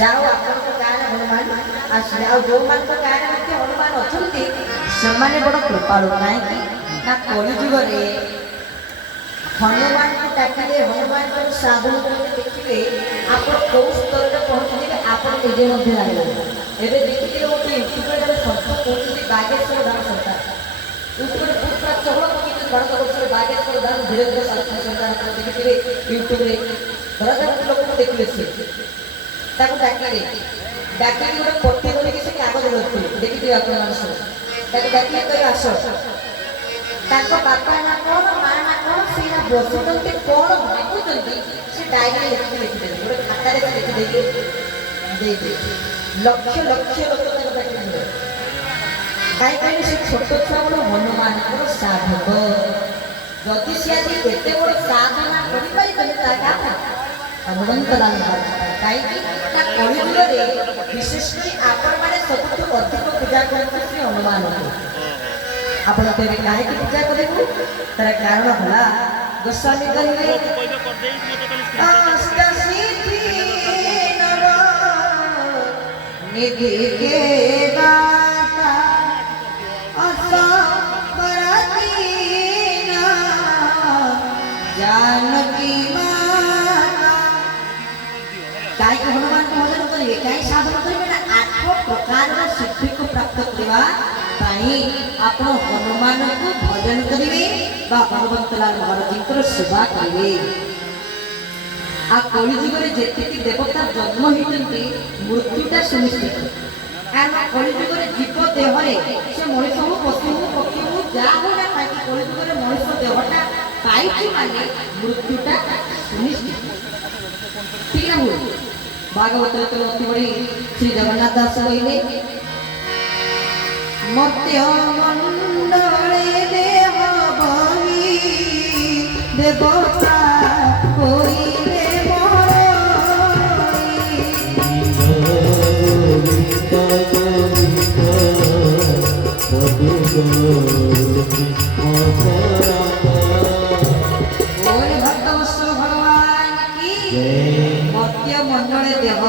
जाओ आपन गाँव हनुमान आसले आ जो मान गाँव हनुमान अच्छे से बड़ कृपालु कहीं ना कलिजुग हनुमान को डाकिले हनुमान को साधु देखिए आप कौ स्तर में पहुँचे आप निजे जानते एवं देखिए गोटे यूट्यूब संत कौन बागेश्वर धाम संता यूट्यूब पूरा चहल पकड़ भरत वर्ष बागेश्वर धाम धीरे धीरे संतान देखिए यूट्यूब धराधार लोक देखिए सी डाकिले डाकिक गोटे पट्टी धरिकी से कागज रखी देखिए आप डाकिले कह आस बापा ना कौन माँ ना कौन से बसुंट कौन भावुं से डायरी लिखिक लिखिदे गोटे खाता लिखिदे लक्ष लक्ष लोक कहीं से छोट छुआ बड़ हनुमान साधक जदि सी आज एत बड़ साधना कर कहीं कलिजुग विशेषकर आपण मैंने सबुठ अधिक पूजा करते श्री हनुमान आप कहीं पूजा करूँ तार कारण है गोस्वामी कहे निधि के दाता जानकी कहीं हनुमान को भजन करेंगे कहीं साधन करेंगे ना 8 प्रकार सिद्धि को प्राप्त करवा आप हनुमान को भजन करेंगे हनुमंत लाल महाराज सेवा करेंगे आ कलिजुग जी देवता जन्म होती मृत्युटा सुनिश्चित कलिजुग जीव देहरे से मनीष हो पशु हो पक्षी हो जहाँ हो ना कहीं कलिजुग मनीष देहटा पाई माने मृत्युटा सुनिश्चित ठीक है भागवत अति बड़ी श्री जगन्नाथ दास कहले मत्य मंडले देह बही देवता